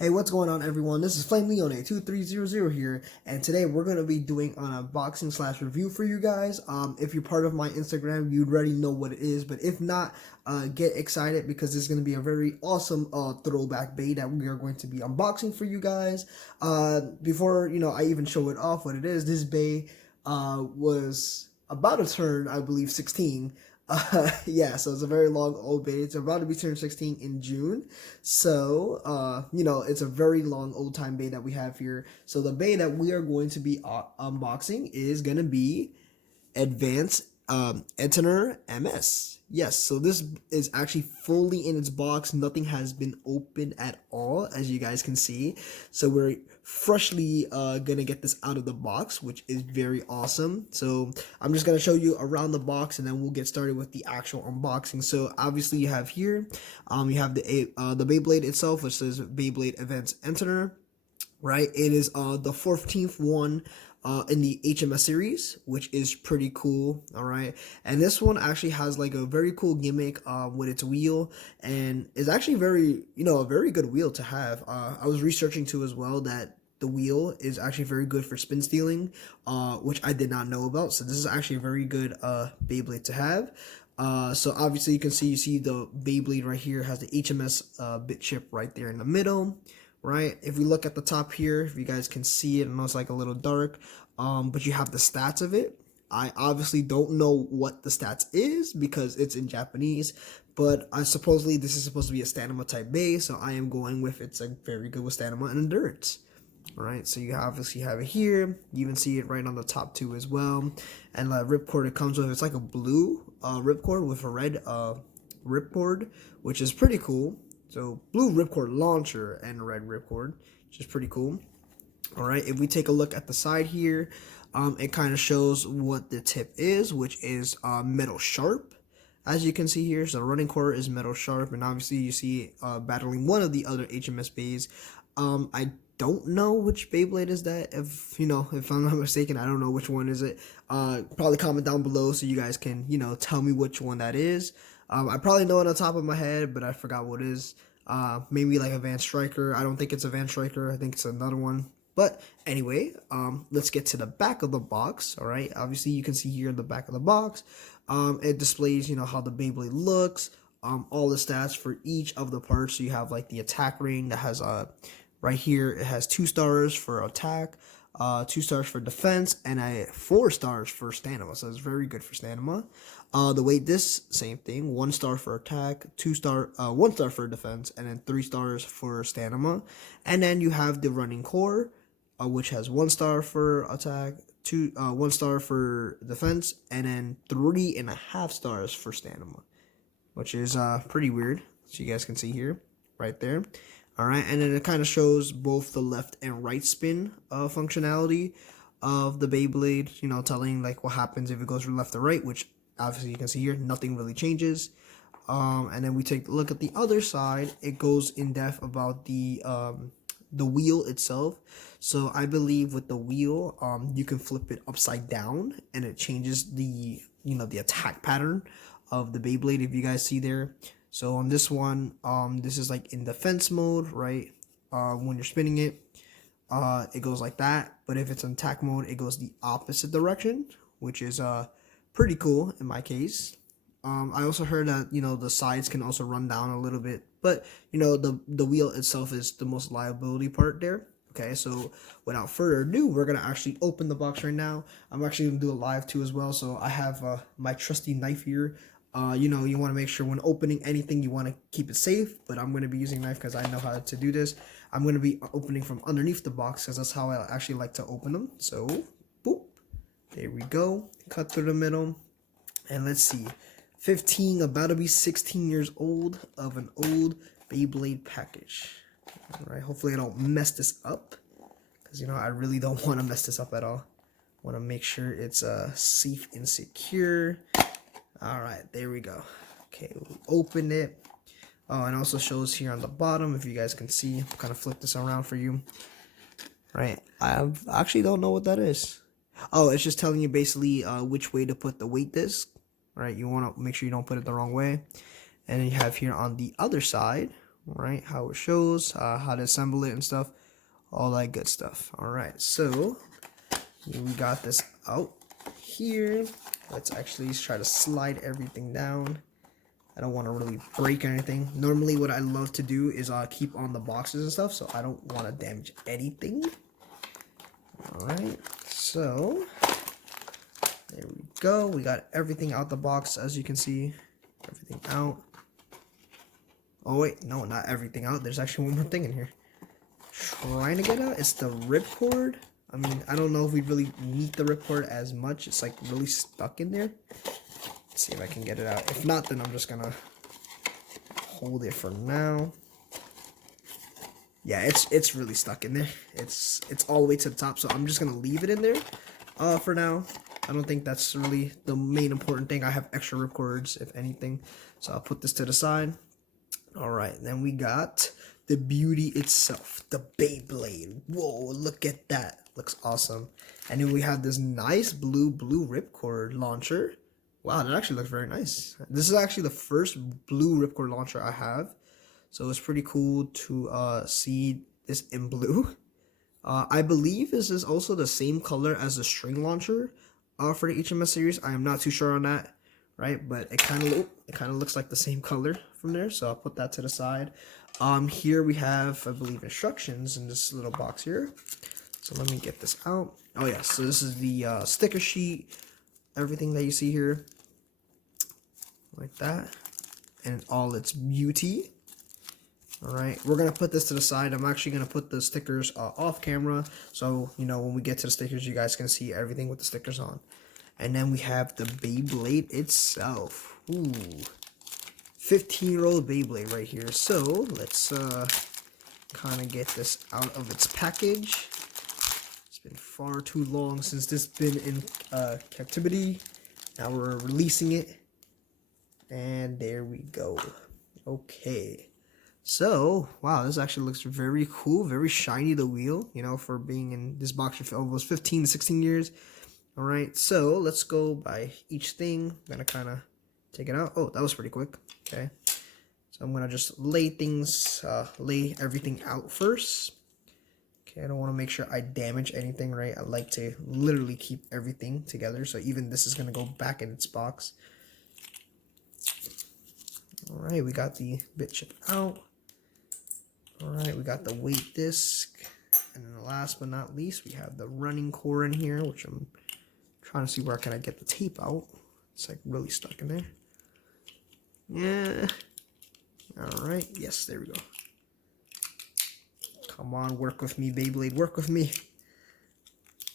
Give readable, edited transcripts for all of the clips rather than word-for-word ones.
Hey, what's going on, everyone? This is Flame Leone 2300 here, and today we're going to be doing an unboxing slash review for you guys. If you're part of my Instagram, you'd already know what it is, but if not, get excited because this is going to be a very awesome throwback bay that we are going to be unboxing for you guys. Before I even show it off what it is, this bay was about to turn, I believe, 16. Yeah, so it's a very long old bay. It's about to be turned 16 in June. So, it's a very long old time bay that we have here. So the bay that we are going to be unboxing is going to be Advanced Eterner MS. Yes, so this is actually fully in its box. Nothing has been opened at all, as you guys can see. So we're freshly gonna get this out of the box, which is very awesome. So I'm just gonna show you around the box, and then we'll get started with the actual unboxing. So obviously you have here, you have the Beyblade itself, which says Beyblade Advanced Eterner. Right, it is the 14th one in the HMS series, which is pretty cool. All right, and this one actually has like a very cool gimmick with its wheel, and it's actually very a very good wheel to have. I was researching too as well that the wheel is actually very good for spin stealing, which I did not know about. So this is actually a very good Beyblade to have. So obviously you see the Beyblade right here has the HMS bit chip right there in the middle. Right, if we look at the top here, if you guys can see it, I know it's like a little dark, but you have the stats of it. I obviously don't know what the stats is because it's in Japanese, but supposedly this is supposed to be a stamina type base, so I am going with it's like very good with stamina and endurance. All right, so you obviously have it here. You even see it right on the top too as well, and the ripcord it comes with, it's like a blue ripcord with a red ripcord, which is pretty cool. So blue ripcord launcher and red ripcord, which is pretty cool. All right, if we take a look at the side here, it kind of shows what the tip is, which is metal sharp. As you can see here, so the running core is metal sharp, and obviously you see battling one of the other HMS bays. I don't know which Beyblade is that. If I'm not mistaken, I don't know which one is it. Probably comment down below so you guys can tell me which one that is. I probably know it on the top of my head, but I forgot what it is. Maybe like Advanced Striker. I don't think it's Advanced Striker. I think it's another one. But anyway, let's get to the back of the box. All right. Obviously, you can see here in the back of the box, it displays how the Beyblade looks. All the stats for each of the parts. So you have like the attack ring that has right here. It has 2 stars for attack, 2 stars for defense, and 4 stars for stamina. So it's very good for stamina. The weight, this same thing, 1 star for attack, 1 star for defense, and then 3 stars for stamina. And then you have the running core, which has 1 star for attack, 1 star for defense, and then 3.5 stars for stamina, which is pretty weird. So you guys can see here, right there. All right, and then it kind of shows both the left and right spin functionality of the Beyblade, telling like what happens if it goes from left to right, which obviously you can see here, nothing really changes. And then we take a look at the other side. It goes in depth about the wheel itself. So I believe with the wheel, you can flip it upside down, and it changes the the attack pattern of the Beyblade. If you guys see there. So on this one, this is like in defense mode, right? When you're spinning it, it goes like that. But if it's in attack mode, it goes the opposite direction, which is pretty cool in my case. I also heard that the sides can also run down a little bit, but the wheel itself is the most liability part there. Okay, so without further ado, we're gonna actually open the box right now. I'm actually gonna do a live too as well, so I have my trusty knife here. You want to make sure when opening anything, you want to keep it safe, but I'm going to be using a knife because I know how to do this. I'm going to be opening from underneath the box because that's how I actually like to open them. So, boop, there we go. Cut through the middle, and let's see. 15, about to be 16 years old of an old Beyblade package. All right, hopefully I don't mess this up because, I really don't want to mess this up at all. I want to make sure it's safe and secure. All right, there we go. Okay, we'll open it. Oh, and also shows here on the bottom, if you guys can see. I'll kind of flip this around for you. Right, I actually don't know what that is. Oh, it's just telling you basically which way to put the weight disc. Right, you want to make sure you don't put it the wrong way. And then you have here on the other side, right? How it shows, how to assemble it and stuff, all that good stuff. All right, so we got this out here. Let's actually try to slide everything down. I don't want to really break anything. Normally what I love to do is keep on the boxes and stuff, so I don't want to damage anything. All right, so there we go. We got everything out the box, as you can see. Everything out. Oh wait, no, not everything out. There's actually one more thing in here. Trying to get out. It's the ripcord. I mean, I don't know if we really need the ripcord as much. It's like really stuck in there. Let's see if I can get it out. If not, then I'm just gonna hold it for now. Yeah, it's really stuck in there. It's all the way to the top, so I'm just gonna leave it in there for now. I don't think that's really the main important thing. I have extra ripcords, if anything, so I'll put this to the side. All right, then we got the beauty itself, the Beyblade. Whoa, look at that. Looks awesome. And then we have this nice blue ripcord launcher. Wow, that actually looks very nice. This is actually the first blue ripcord launcher I have, so it's pretty cool to see this in blue. I believe this is also the same color as the string launcher for the HMS series. I am not too sure on that, right? But it kind of looks like the same color from there, so I'll put that to the side. Here we have, I believe, instructions in this little box here. So let me get this out. Oh yeah, so this is the sticker sheet, everything that you see here, like that, and all its beauty. All right, we're gonna put this to the side. I'm actually gonna put the stickers off camera, so you know when we get to the stickers, you guys can see everything with the stickers on. And then we have the Beyblade itself. Ooh, 15-year-old Beyblade right here. So let's kind of get this out of its package. It's been far too long since this been in captivity. Now we're releasing it, and there we go. Okay. So, wow, this actually looks very cool, very shiny, the wheel, you know, for being in this box for almost 15 to 16 years. All right, so let's go by each thing. I'm going to kind of take it out. Oh, that was pretty quick. Okay, so I'm going to just lay everything out first. Okay, I don't want to make sure I damage anything, right? I like to literally keep everything together, so even this is going to go back in its box. All right, we got the bit chip out. All right, we got the weight disc, and then last but not least, we have the running core in here, which I'm trying to see where can I get the tape out. It's like really stuck in there. Yeah. All right. Yes, there we go. Come on, work with me, Beyblade. Work with me.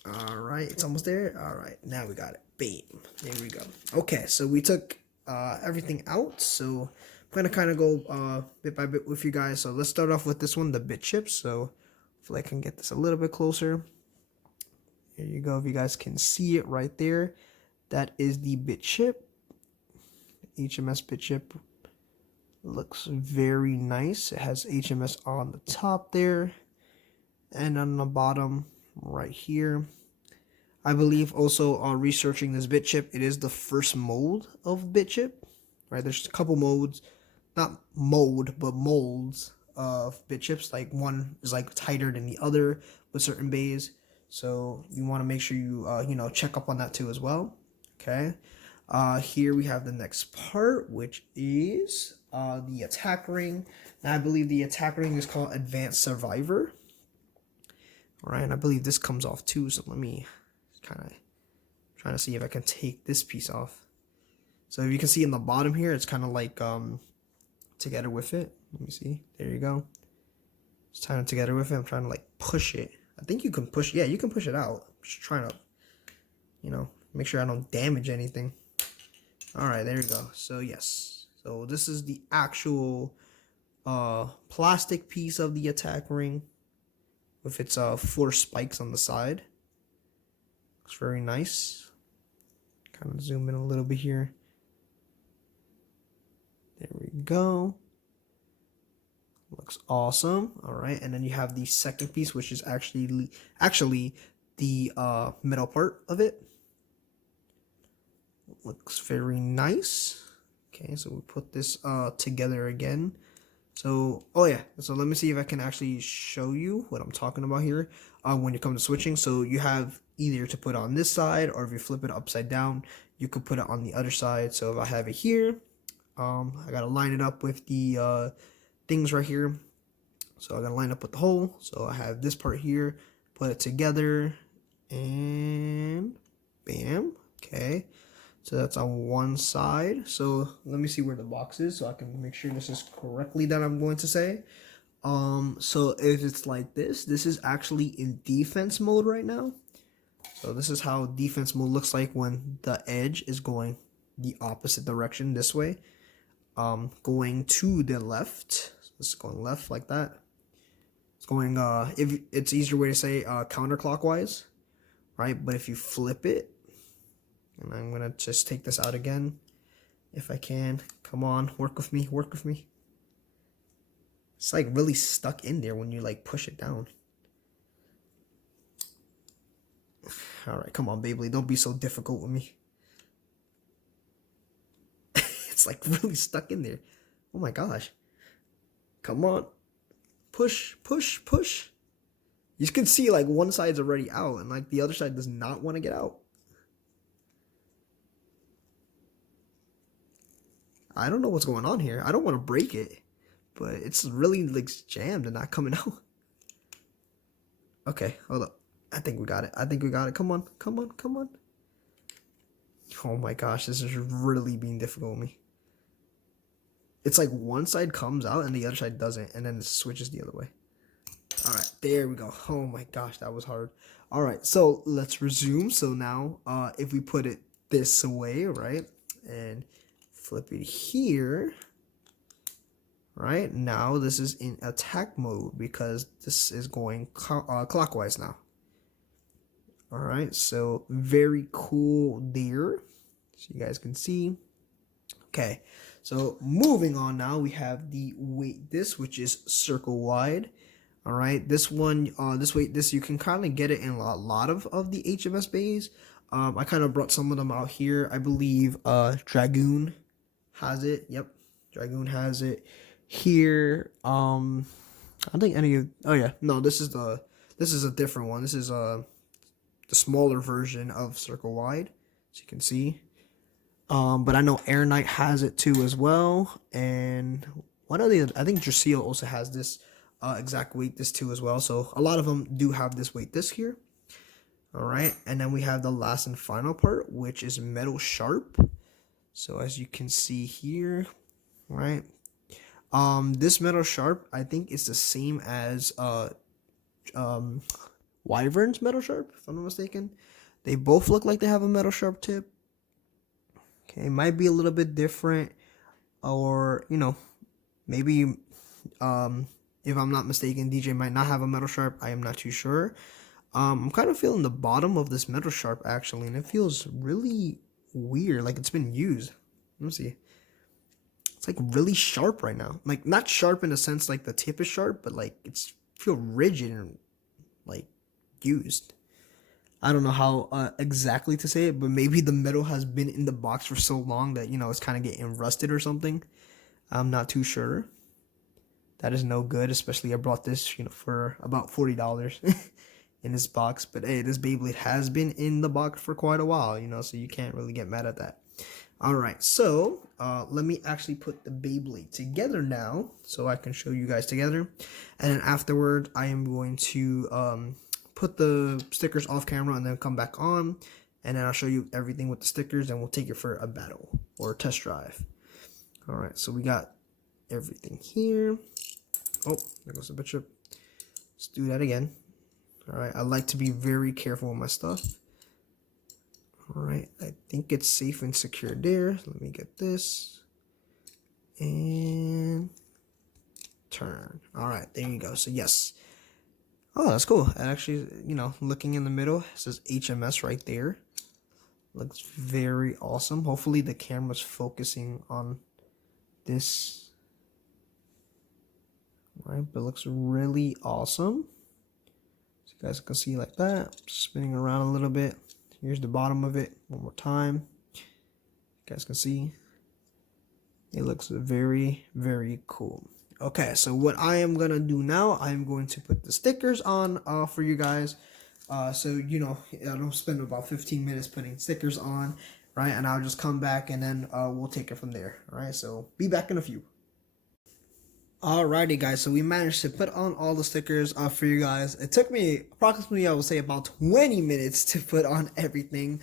All right, it's almost there. All right, now we got it. Bam. There we go. Okay, so we took everything out. So I'm gonna kind of go bit by bit with you guys. So let's start off with this one, the bit chip. So hopefully I can get this a little bit closer. Here you go. If you guys can see it right there, that is the bit chip. HMS bit chip looks very nice. It has HMS on the top there, and on the bottom right here. I believe also researching this bit chip, it is the first mold of bit chip, right? There's a couple modes, not mode, but molds of bit chips. Like one is like tighter than the other with certain bays. So you want to make sure you, you know, check up on that too as well. Okay. Here we have the next part, which is the attack ring. Now I believe the attack ring is called Advanced Survivor. All right, and I believe this comes off too. So let me kind of trying to see if I can take this piece off. So if you can see in the bottom here, it's kind of like together with it. Let me see. There you go. It's kind of together with it. I'm trying to like push it. I think you can push. Yeah, you can push it out. I'm just trying to, you know, make sure I don't damage anything. All right, there you go. So yes. So this is the actual plastic piece of the attack ring with its 4 spikes on the side. Looks very nice. Kind of zoom in a little bit here. There we go. Looks awesome. All right, and then you have the second piece, which is actually the middle part of it. Looks very nice. Okay, so we put this together again. So, oh yeah, so let me see if I can actually show you what I'm talking about here when you come to switching. So you have either to put on this side, or if you flip it upside down, you could put it on the other side. So if I have it here, I gotta line it up with the things right here. So I gotta line up with the hole. So I have this part here, put it together, and bam. Okay, so that's on one side. So let me see where the box is so I can make sure this is correctly that I'm going to say. So if it's like this is actually in defense mode right now. So this is how defense mode looks like when the edge is going the opposite direction this way. Going to the left. So this is going left like that. It's going if it's easier way to say counterclockwise, right? But if you flip it, and I'm gonna just take this out again if I can. Come on, work with me, work with me. It's like really stuck in there when you like push it down. All right, come on, Beyblade, don't be so difficult with me. It's like really stuck in there. Oh my gosh. Come on. Push, push, push. You can see like one side's already out and like the other side does not want to get out. I don't know what's going on here. I don't want to break it, but it's really like jammed and not coming out. Okay, hold up. I think we got it. I think we got it. Come on, come on, come on. Oh my gosh, this is really being difficult with me. It's like one side comes out and the other side doesn't, and then it switches the other way. All right, there we go. Oh my gosh, that was hard. All right, so let's resume. So now, if we put it this way, right, and flip it here, right, now this is in attack mode because this is going clockwise now. All right, so very cool there. So you guys can see. Okay, so moving on now, we have the weight this, which is circle wide. All right, this one, this you can kind of get it in a lot of the HMS bays. I kind of brought some of them out here. I believe Dragoon has it. Yep, Dragoon has it here. I don't think any of. Oh yeah, no, this is a different one. This is the smaller version of circle wide, as you can see. But I know Air Knight has it too as well, and one of the I think Drasil also has this exact weight this too as well. So a lot of them do have this weight this here. All right, and then we have the last and final part, which is metal sharp. So as you can see here, right, this metal sharp I think is the same as Wyvern's metal sharp, if I'm not mistaken. They both look like they have a metal sharp tip. Okay, it might be a little bit different, or you know, maybe if I'm not mistaken, DJ might not have a metal sharp. I am not too sure. I'm kind of feeling the bottom of this metal sharp actually, and it feels really weird, like it's been used. Let me see. It's like really sharp right now. Like not sharp in a sense like the tip is sharp, but like it's feel rigid and like used. I don't know how exactly to say it, but maybe the metal has been in the box for so long that, you know, it's kind of getting rusted or something. I'm not too sure. That is no good, especially I brought this, you know, for about $40 in this box. But hey, this Beyblade has been in the box for quite a while, you know, so you can't really get mad at that. All right, so let me actually put the Beyblade together now so I can show you guys together. And then afterward, I am going to put the stickers off camera and then come back on, and then I'll show you everything with the stickers and we'll take it for a battle or a test drive. All right, so we got everything here. Oh, there goes the bishop. Let's do that again. All right, I like to be very careful with my stuff. All right, I think it's safe and secure there. Let me get this and turn. All right, there you go. So yes. Oh, that's cool. And actually, you know, looking in the middle, it says HMS right there. Looks very awesome. Hopefully the camera's focusing on this. All right, but it looks really awesome. So you guys can see like that. Spinning around a little bit. Here's the bottom of it one more time. You guys can see. It looks very, very cool. Okay, so what I am gonna do now, I'm going to put the stickers on for you guys. So you know, I don't spend about 15 minutes putting stickers on, right? And I'll just come back and then we'll take it from there. All right, so be back in a few. Alrighty, guys. So we managed to put on all the stickers for you guys. It took me approximately, I would say, about 20 minutes to put on everything,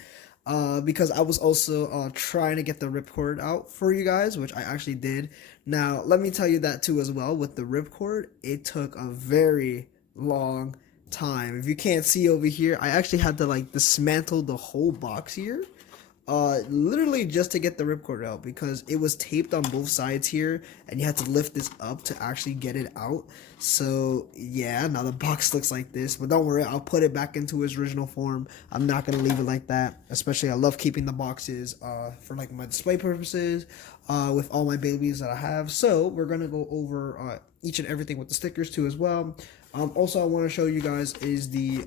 because I was also trying to get the ripcord out for you guys, which I actually did. Now, let me tell you that too as well. With the ripcord, it took a very long time. If you can't see over here, I actually had to like dismantle the whole box here, literally just to get the ripcord out, because it was taped on both sides here and you had to lift this up to actually get it out. So yeah, now the box looks like this, but don't worry, I'll put it back into its original form. I'm not gonna leave it like that. Especially, I love keeping the boxes for like my display purposes with all my babies that I have. So we're gonna go over each and everything with the stickers too as well. Also, I want to show you guys is the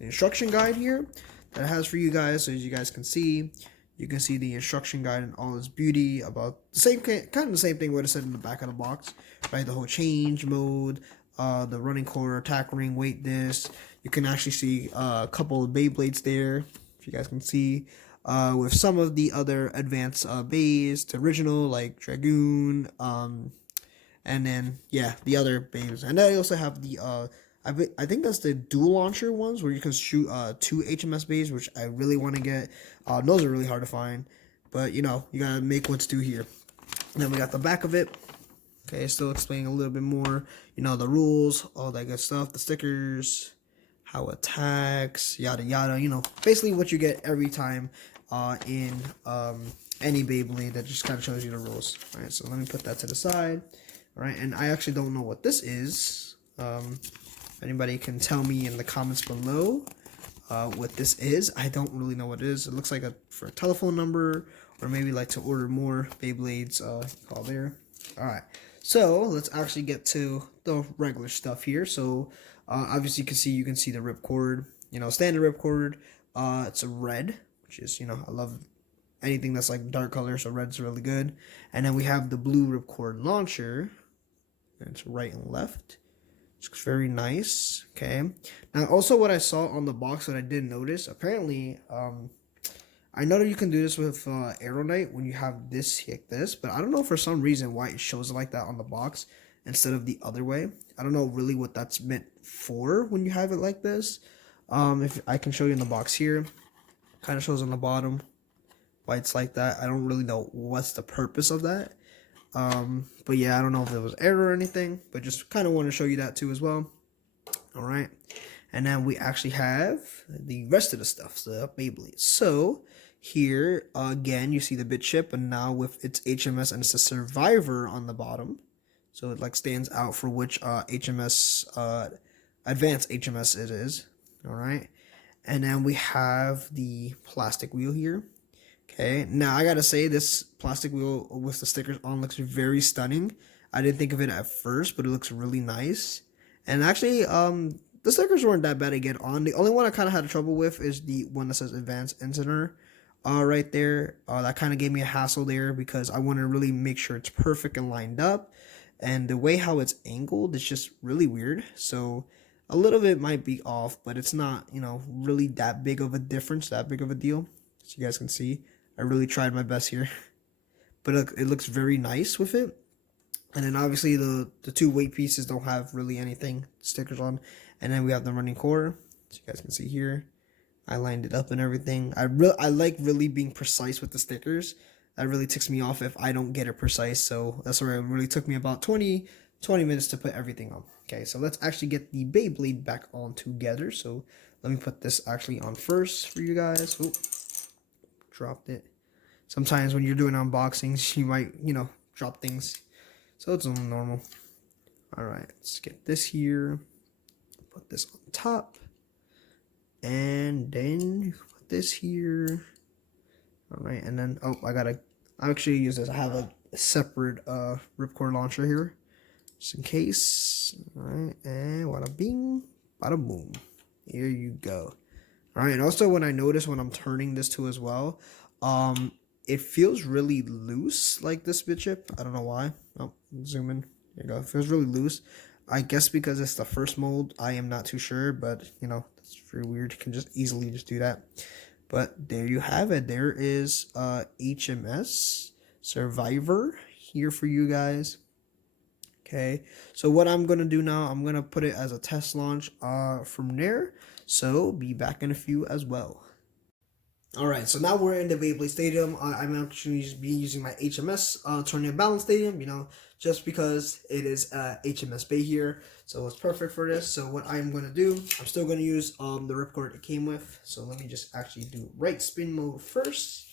instruction guide here that it has for you guys. So as you guys can see, you can see the instruction guide in all its beauty, about the same kind of the same thing what it said in the back of the box, right? The whole change mode, the running corner, attack ring, weight disc. You can actually see a couple of Beyblades there, if you guys can see, with some of the other advanced bays, the original like Dragoon, and then yeah, the other bays. And then I also have the I think that's the dual launcher ones where you can shoot 2 HMS bays, which I really want to get. Those are really hard to find, but you know, you gotta make what's due here. And then we got the back of it. Okay, still explaining a little bit more, you know, the rules, all that good stuff, the stickers, how it attacks, yada yada, you know, basically what you get every time in any Beyblade. That just kind of shows you the rules. All right, so let me put that to the side. All right, and I actually don't know what this is. If anybody can tell me in the comments below what this is. I don't really know what it is. It looks like for a telephone number, or maybe like to order more Beyblades, call there. All right, so let's actually get to the regular stuff here. So obviously you can see the ripcord, you know, standard ripcord. It's a red, which is, you know, I love anything that's like dark color, so red's really good. And then we have the blue ripcord launcher, and it's right and left. Looks very nice. Okay. Now, also what I saw on the box that I didn't notice, apparently, I know that you can do this with Aeronite when you have this like this, but I don't know for some reason why it shows it like that on the box instead of the other way. I don't know really what that's meant for when you have it like this. If I can show you in the box here, kind of shows on the bottom why it's like that. I don't really know what's the purpose of that. But yeah, I don't know if it was error or anything, but just kind of want to show you that too as well. All right, and then we actually have the rest of the stuff, the Beyblade. So here again, you see the bit chip, and now with its HMS, and it's a survivor on the bottom, so it like stands out for which HMS advanced HMS it is. All right, and then we have the plastic wheel here. Okay, now I gotta say this plastic wheel with the stickers on looks very stunning. I didn't think of it at first, but it looks really nice. And actually, the stickers weren't that bad to get on. The only one I kind of had trouble with is the one that says Advanced Eterner, right there. That kind of gave me a hassle there because I want to really make sure it's perfect and lined up. And the way how it's angled is just really weird. So a little bit might be off, but it's not, you know, really that big of a difference, that big of a deal. So you guys can see. I really tried my best here, but it looks very nice with it. And then obviously the 2 weight pieces don't have really anything stickers on. And then we have the running core, so you guys can see here. I lined it up and everything. I like really being precise with the stickers. That really ticks me off if I don't get it precise. So that's where it really took me about 20 minutes to put everything on. Okay, so let's actually get the Beyblade back on together. So let me put this actually on first for you guys. Oop. Dropped it. Sometimes when you're doing unboxings, you might, you know, drop things. So it's normal. All right, let's get this here. Put this on top. And then put this here. All right, and then, oh, I actually use this. I have a separate ripcord launcher here, just in case. All right, and wada bing, bada boom. Here you go. All right, and also when I notice when I'm turning this too as well, it feels really loose, like this bit chip. I don't know why. Oh, zoom in. There you go. It feels really loose. I guess because it's the first mold, I am not too sure, but you know, that's very weird. You can just easily just do that. But there you have it. There is HMS Survivor here for you guys. Okay, so what I'm gonna do now, I'm gonna put it as a test launch from there. So be back in a few as well. Alright, so now we're in the Beyblade Stadium. I'm actually be using my HMS Tornado Balance Stadium, you know, just because it is HMS Bay here. So it's perfect for this. So what I'm going to do, I'm still going to use the ripcord it came with. So let me just actually do right spin mode first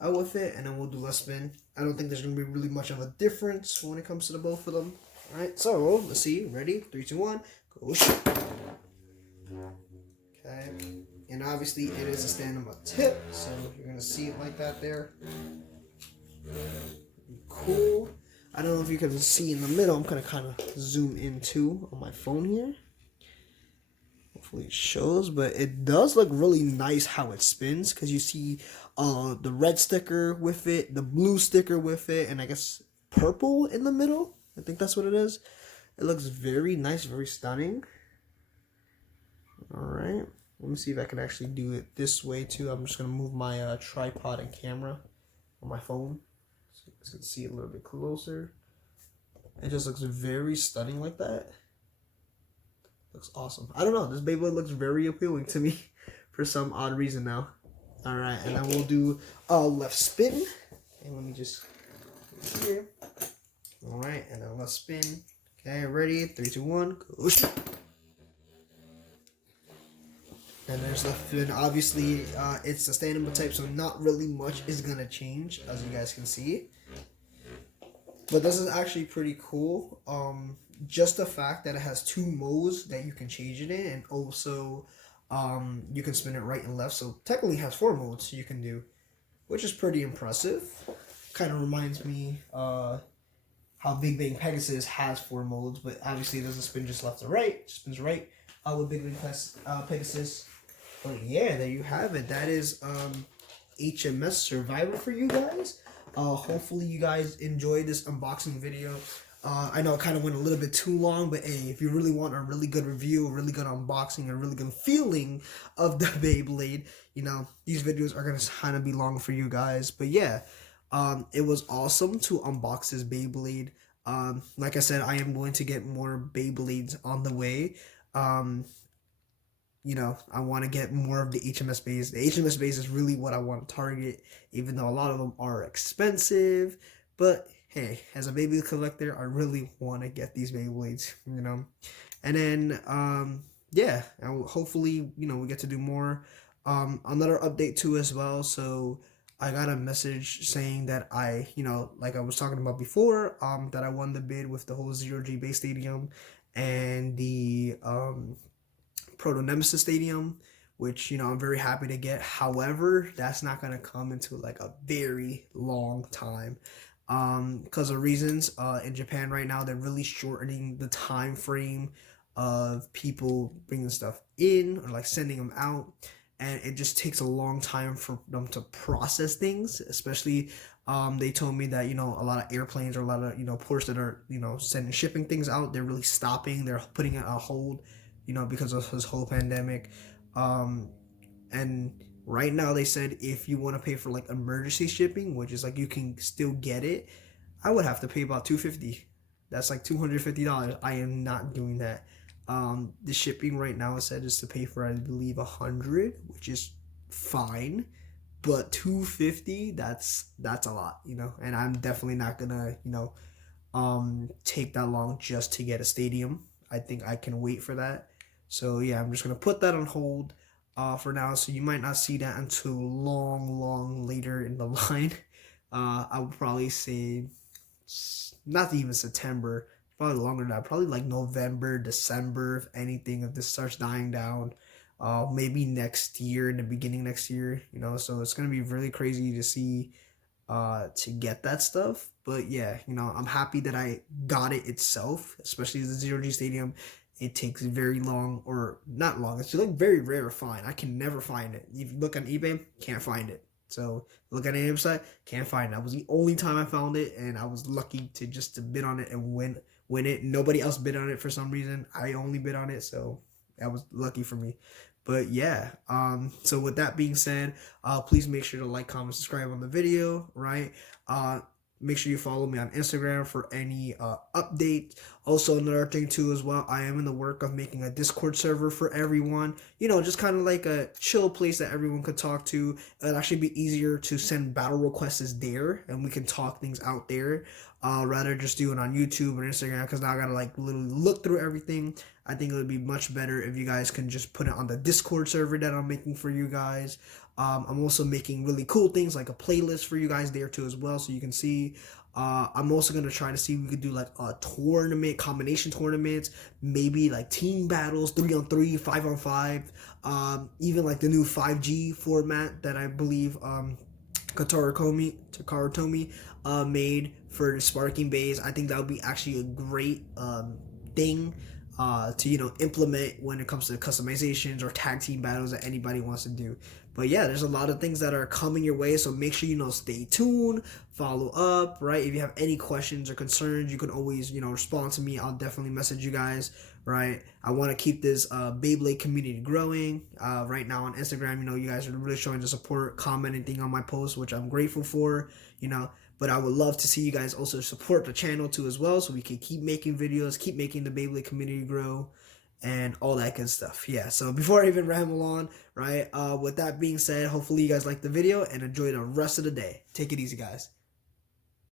with it, and then we'll do left spin. I don't think there's going to be really much of a difference when it comes to the both of them. Alright, so let's see. Ready? 3, 2, 1. Go shoot. Okay. And obviously it is a stand-up tip, so you're going to see it like that there. Cool. I don't know if you can see in the middle. I'm going to kind of zoom in too on my phone here. Hopefully it shows, but it does look really nice how it spins, because you see the red sticker with it, the blue sticker with it, and I guess purple in the middle. I think that's what it is. It looks very nice, very stunning. Alright. Let me see if I can actually do it this way too. I'm just going to move my tripod and camera on my phone so you guys can see it a little bit closer. It just looks very stunning like that. Looks awesome. I don't know. This Beyblade looks very appealing to me for some odd reason now. Alright, and then we'll do a left spin. And let me just put it here. Alright, and then left spin. Okay, ready? 3, 2, 1. Go. And there's the fin. Obviously, it's a stand-up type, so not really much is gonna change, as you guys can see. But this is actually pretty cool. Just the fact that it has 2 modes that you can change it in, and also you can spin it right and left. So technically, it has 4 modes you can do, which is pretty impressive. Kind of reminds me how Big Bang Pegasus has 4 modes, but obviously it doesn't spin just left or right. It spins right with Big Bang Pegasus. But yeah, there you have it. That is HMS Survivor for you guys. Hopefully you guys enjoyed this unboxing video. I know it kind of went a little bit too long, but hey, if you really want a really good review, a really good unboxing, a really good feeling of the Beyblade, you know, these videos are going to kind of be long for you guys. But yeah, it was awesome to unbox this Beyblade. Like I said, I am going to get more Beyblades on the way. You know, I want to get more of the HMS base. The HMS base is really what I want to target, even though a lot of them are expensive. But hey, as a Beyblade collector, I really want to get these Beyblades, you know. And then, yeah, hopefully, you know, we get to do more. Another update too as well. So I got a message saying that you know, like I was talking about before, that I won the bid with the whole 0G base stadium and the Proto Nemesis Stadium, which, you know, I'm very happy to get. However, that's not going to come into like a very long time because of reasons. In Japan right now, they're really shortening the time frame of people bringing stuff in or like sending them out, and it just takes a long time for them to process things. Especially they told me that, you know, a lot of airplanes or a lot of, you know, ports that are, you know, shipping things out, they're really stopping, they're putting it on hold, you know, because of this whole pandemic. And right now they said if you want to pay for like emergency shipping, which is like you can still get it, I would have to pay about $250. That's like $250. I am not doing that. The shipping right now is said is to pay for, I believe, $100, which is fine, but $250, that's a lot, you know. And I'm definitely not gonna, you know, take that long just to get a stadium. I think I can wait for that. So yeah, I'm just gonna put that on hold for now. So you might not see that until long later in the line. I would probably say not even September, probably longer than that. Probably like November, December, if anything, if this starts dying down. Maybe next year, in the beginning next year, you know. So it's gonna be really crazy to see to get that stuff. But yeah, you know, I'm happy that I got it itself, especially the 0G Stadium. It takes very long, or not long, it's like very rare to find. I can never find it. If you look on eBay, can't find it. So look at any website, can't find it. That was the only time I found it, and I was lucky to bid on it and win win it. Nobody else bid on it for some reason. I only bid on it, so that was lucky for me. But yeah, so with that being said, please make sure to like, comment, subscribe on the video, right? Make sure you follow me on Instagram for any updates. Also, another thing too as well, I am in the work of making a Discord server for everyone. You know, just kind of like a chill place that everyone could talk to. It'll actually be easier to send battle requests there, and we can talk things out there. Rather just do it on YouTube or Instagram, because now I gotta like literally look through everything. I think it would be much better if you guys can just put it on the Discord server that I'm making for you guys. I'm also making really cool things like a playlist for you guys there too as well, so you can see. I'm also gonna try to see if we could do like a tournament, combination tournaments, maybe like team battles, 3-on-3, 5-on-5, even like the new 5G format that I believe Takara Tomy made for Sparking Bays. I think that would be actually a great thing to implement when it comes to customizations or tag team battles that anybody wants to do. But yeah, there's a lot of things that are coming your way, so make sure stay tuned, follow up, right? If you have any questions or concerns, you can always respond to me. I'll definitely message you guys, right? I want to keep this Beyblade community growing. Right now on Instagram, you guys are really showing the support, commenting on my posts, which I'm grateful for, but I would love to see you guys also support the channel too as well, so we can keep making videos, keep making the Beyblade community grow, and all that good stuff. Yeah, so before I even ramble on, right, with that being said, hopefully you guys like the video and enjoy the rest of the day. Take it easy, guys.